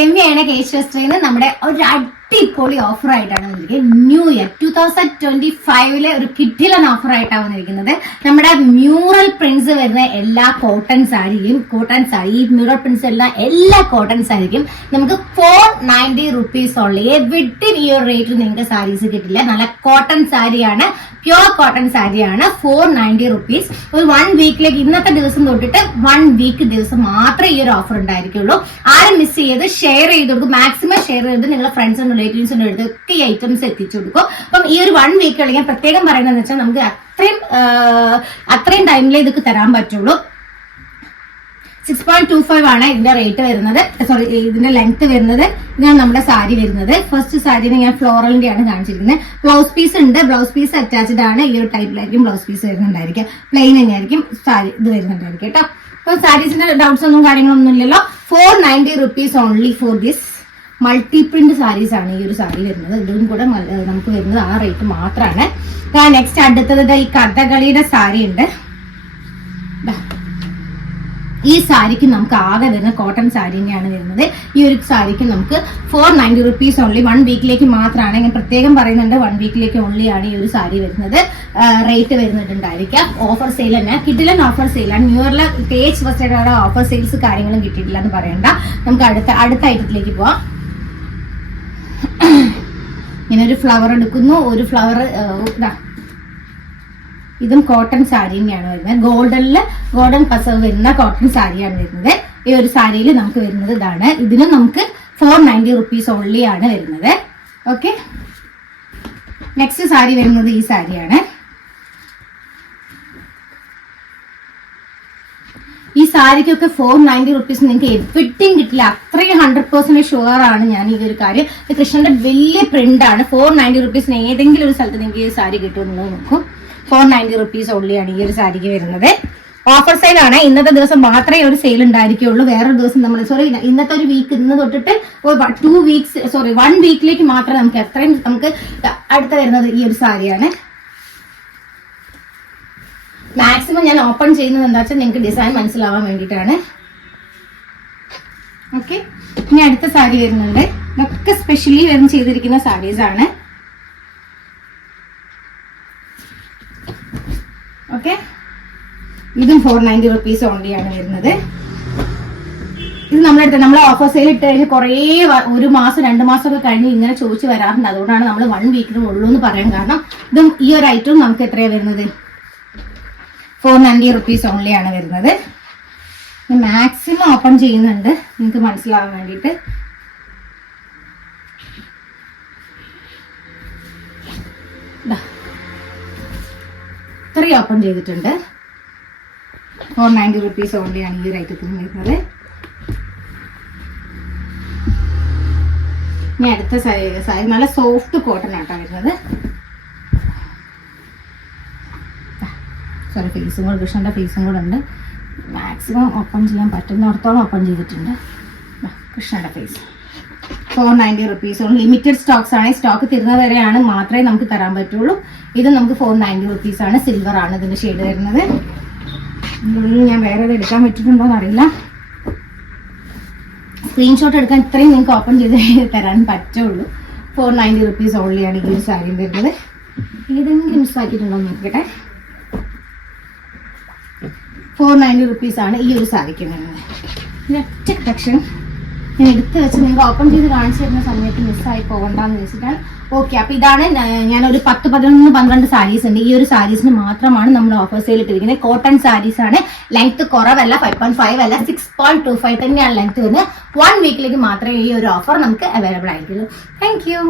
രമ്യയാണ് കേശവസ്ത്രീന്ന് നമ്മുടെ ഒരു അടിപൊളി ഓഫർ ആയിട്ടാണ് വന്നിരിക്കുന്നത്. ന്യൂ ഇയർ 2025 ഒരു കിഡിലൻ ഓഫർ ആയിട്ടാണ് വന്നിരിക്കുന്നത്. നമ്മുടെ മ്യൂറൽ പ്രിന്റ്സ് വരുന്ന എല്ലാ കോട്ടൺ സാരി, മ്യൂറൽ പ്രിന്റ്സ് എല്ലാ കോട്ടൺ സാരിക്കും നമുക്ക് 490 rupees ഉള്ളു. എവിടെയും ഈ ഒരു റേറ്റിൽ നിങ്ങൾക്ക് സാരീസ് കിട്ടില്ല. നല്ല കോട്ടൺ സാരിയാണ്, പ്യുവർ കോട്ടൺ സാരിയാണ്. 490 rupees. ഒരു 1 വീക്കിലേക്ക് ഇന്നത്തെ ദിവസം തൊട്ടിട്ട് 1 വീക്ക് ദിവസം മാത്രമേ ഈ ഒരു ഓഫർ ഉണ്ടായിരിക്കുള്ളൂ. ആരും മിസ് ചെയ്ത് ഷെയർ ചെയ്ത് കൊടുക്കും. മാക്സിമം ഷെയർ ചെയ്ത് നിങ്ങളുടെ ഫ്രണ്ട്സിനും റിലേറ്റീവ്സിനും അടുത്തൊക്കെ ഈ ഐറ്റംസ് എത്തിച്ചു കൊടുക്കും. അപ്പം ഈ ഒരു 1 വീക്ക് അല്ലെങ്കിൽ പ്രത്യേകം പറയുന്നതെന്ന് വെച്ചാൽ നമുക്ക് അത്രയും ടൈമിലേ ഇതൊക്കെ തരാൻ പറ്റുള്ളൂ. 6.25 ആണ് ഇതിന്റെ റേറ്റ് വരുന്നത്, സോറി ഇതിന്റെ ലെങ്ത് വരുന്നത്. ഇതാണ് നമ്മുടെ സാരി വരുന്നത്. ഫസ്റ്റ് സാരിനെ ഞാൻ ഫ്ലോറലിന്റെ ആണ് കാണിച്ചിരിക്കുന്നത്. ബ്ലൗസ് പീസ് ഉണ്ട്, ബ്ലൗസ് പീസ് അറ്റാച്ച്ഡ് ആണ്. ഈ ഒരു ടൈപ്പിലായിരിക്കും ബ്ലൗസ് പീസ് വരുന്നുണ്ടായിരിക്കും. പ്ലെയിൻ തന്നെയായിരിക്കും സാരി ഇത് വരുന്നുണ്ടായിരിക്കും കേട്ടോ. അപ്പൊ സാരീസിന്റെ ഡൗട്ട്സ് ഒന്നും കാര്യങ്ങളൊന്നും ഇല്ലല്ലോ. 490 rupees only for this multi print saris ആണ് ഈ ഒരു സാരി വരുന്നത്. ഇതും കൂടെ നമുക്ക് വരുന്നത് ആ റേറ്റ് മാത്രമാണ്. നെക്സ്റ്റ് അടുത്തത് ഈ കഥകളിയുടെ സാരി ഉണ്ട്. ഈ സാരിക്ക് നമുക്ക് ആകെ വരുന്ന കോട്ടൺ സാരി തന്നെയാണ് വരുന്നത്. ഈ ഒരു സാരിക്ക് നമുക്ക് 490 rupees ഓൺലി. 1 വീക്കിലേക്ക് മാത്രമാണ്, ഞാൻ പ്രത്യേകം പറയുന്നുണ്ട്. 1 വീക്കിലേക്ക് ഓൺലി ആണ് ഈ ഒരു സാരി വരുന്നത്. റേറ്റ് വരുന്നുണ്ടായിരിക്കാം. ഓഫർ സെയിൽ തന്നെ, കിട്ടില്ല ഓഫർ സെയിലാണ്. ന്യൂ ഇയറിലെ തേജ് ഫസ്റ്റ് ഓഫർ സെയിൽസ് കാര്യങ്ങളും കിട്ടിയിട്ടില്ല എന്ന് പറയണ്ട. നമുക്ക് അടുത്ത ഐറ്റത്തിലേക്ക് പോവാം. ഇങ്ങനെ ഒരു ഫ്ലവർ എടുക്കുന്നു. ഒരു ഫ്ലവർ ഇതും കോട്ടൺ സാരി തന്നെയാണ് വരുന്നത്. ഗോൾഡൻ പസവ് വരുന്ന കോട്ടൺ സാരിയാണ് വരുന്നത്. ഈ ഒരു സാരിയിൽ നമുക്ക് വരുന്നത് ഇതാണ്. ഇതിനും നമുക്ക് 490 rupees ഓൺലി ആണ് വരുന്നത്. ഓക്കെ, നെക്സ്റ്റ് സാരി വരുന്നത് ഈ സാരിയാണ്. ഈ സാരിക്കൊക്കെ 490 rupees നിങ്ങൾക്ക് എവിടെയും കിട്ടില്ല. അത്രയും 100% ഷുവർ ആണ് ഞാൻ ഈ ഒരു കാര്യം. കൃഷ്ണന്റെ വലിയ പ്രിന്റ് ആണ്. 490 rupees ഏതെങ്കിലും ഒരു സ്ഥലത്ത് നിങ്ങൾക്ക് ഈ സാരി കിട്ടുമെന്നുള്ളത് നോക്കും. 490 rupees ഓൺലിയാണ് ഈ ഒരു സാരിക്ക് വരുന്നത്. ഓഫർ സെയിൽ ആണ്. ഇന്നത്തെ ദിവസം മാത്രമേ ഒരു സെയിൽ ഉണ്ടായിരിക്കുള്ളൂ. വേറൊരു ദിവസം നമ്മൾ ഇന്നത്തെ ഒരു വീക്ക് ഇന്ന് തൊട്ടിട്ട് 1 വീക്കിലേക്ക് മാത്രമേ നമുക്ക് അടുത്ത വരുന്നത് ഈ ഒരു സാരിയാണ്. മാക്സിമം ഞാൻ ഓപ്പൺ ചെയ്യുന്നത് എന്താ വെച്ചാൽ നിങ്ങൾക്ക് ഡിസൈൻ മനസ്സിലാവാൻ വേണ്ടിയിട്ടാണ്. ഓക്കെ, ഇനി അടുത്ത സാരി വരുന്നുണ്ട്. ഇതൊക്കെ സ്പെഷ്യലി ചെയ്തിരിക്കുന്ന സാരീസ് ആണ്. ഓക്കെ, ഇതും 490 rupees ഓൺലിയാണ് വരുന്നത്. ഇത് നമ്മളെ ഓഫർ സെയിൽ ഇട്ട് കഴിഞ്ഞ് കുറേ 1 മാസം 2 മാസം ഒക്കെ കഴിഞ്ഞ് ഇങ്ങനെ ചോദിച്ചു വരാറുണ്ട്. അതുകൊണ്ടാണ് നമ്മൾ 1 വീക്കിന് ഉള്ളൂ എന്ന് പറയാൻ കാരണം. ഇതും ഈ ഒരു ഐറ്റവും നമുക്ക് എത്രയാണ് വരുന്നത്? 490 rupees ഓൺലിയാണ് വരുന്നത്. മാക്സിമം ഓപ്പൺ ചെയ്യുന്നുണ്ട് നിങ്ങൾക്ക് മനസ്സിലാവാൻ വേണ്ടിയിട്ട്. ഇത്രയും ഓപ്പൺ ചെയ്തിട്ടുണ്ട്. 490 rupees ഓൺലിയാണ് ഈ ഒരു ഐറ്റത്തിന് വരുന്നത്. ഇനി അടുത്ത സാരി നല്ല സോഫ്റ്റ് കോട്ടൺ ആയിട്ടാണ് വരുന്നത്. സോറി, ഫേസും കൂടെ കൃഷ്ണന്റെ ഫേസും കൂടെ ഉണ്ട്. മാക്സിമം ഓപ്പൺ ചെയ്യാൻ പറ്റുന്നിടത്തോളം ഓപ്പൺ ചെയ്തിട്ടുണ്ട്. കൃഷ്ണന്റെ ഫേസ് 490 rupees. ലിമിറ്റഡ് സ്റ്റോക്സ് ആണ്. സ്റ്റോക്ക് തീർന്നവരെയാണ് മാത്രമേ നമുക്ക് തരാൻ പറ്റുള്ളൂ. ഇത് നമുക്ക് 490 rupees ആണ്. സിൽവർ ആണ് ഇതിന്റെ ഷെയ്ഡ് വരുന്നത്. ഞാൻ വേറെ എടുക്കാൻ പറ്റിയിട്ടുണ്ടോ എന്നറിയില്ല. സ്ക്രീൻഷോട്ട് എടുക്കാൻ ഇത്രയും നിങ്ങൾക്ക് ഓപ്പൺ ചെയ്ത് തരാൻ പറ്റുള്ളൂ. 490 rupees ഓൺലിയാണ് ഈ ഒരു സാരി വരുന്നത്. ഏതെങ്കിലും മിസ്സാക്കിയിട്ടുണ്ടോ എന്ന് നോക്കട്ടെ. 490 rupees ആണ് ഈ ഒരു സാരിക്ക് വരുന്നത്. ഒറ്റ കളക്ഷൻ ഞാൻ എടുത്ത് വെച്ച് നിങ്ങൾക്ക് ഓപ്പൺ ചെയ്ത് കാണിച്ചു തരുന്ന സമയത്ത് മിസ്സായി പോകണ്ടെന്ന് വെച്ചിട്ടാണ്. ഓക്കെ, അപ്പൊ ഇതാണ് ഞാൻ ഒരു 10, 11, 12 സാരീസ് ഉണ്ട്. ഈ ഒരു സാരീസിന് മാത്രമാണ് നമ്മൾ ഓഫർ സെയിൽ ഇട്ടിരിക്കുന്നത്. കോട്ടൺ സാരീസ് ആണ്. ലെങ്ത് കുറവല്ല, 5.5 അല്ല, 6.25 തന്നെയാണ് ലെങ്ത് വരുന്നത്. 1 വീക്കിലേക്ക് മാത്രമേ ഈ ഒരു ഓഫർ നമുക്ക് അവൈലബിൾ ആയിട്ടുള്ളൂ. Thank you.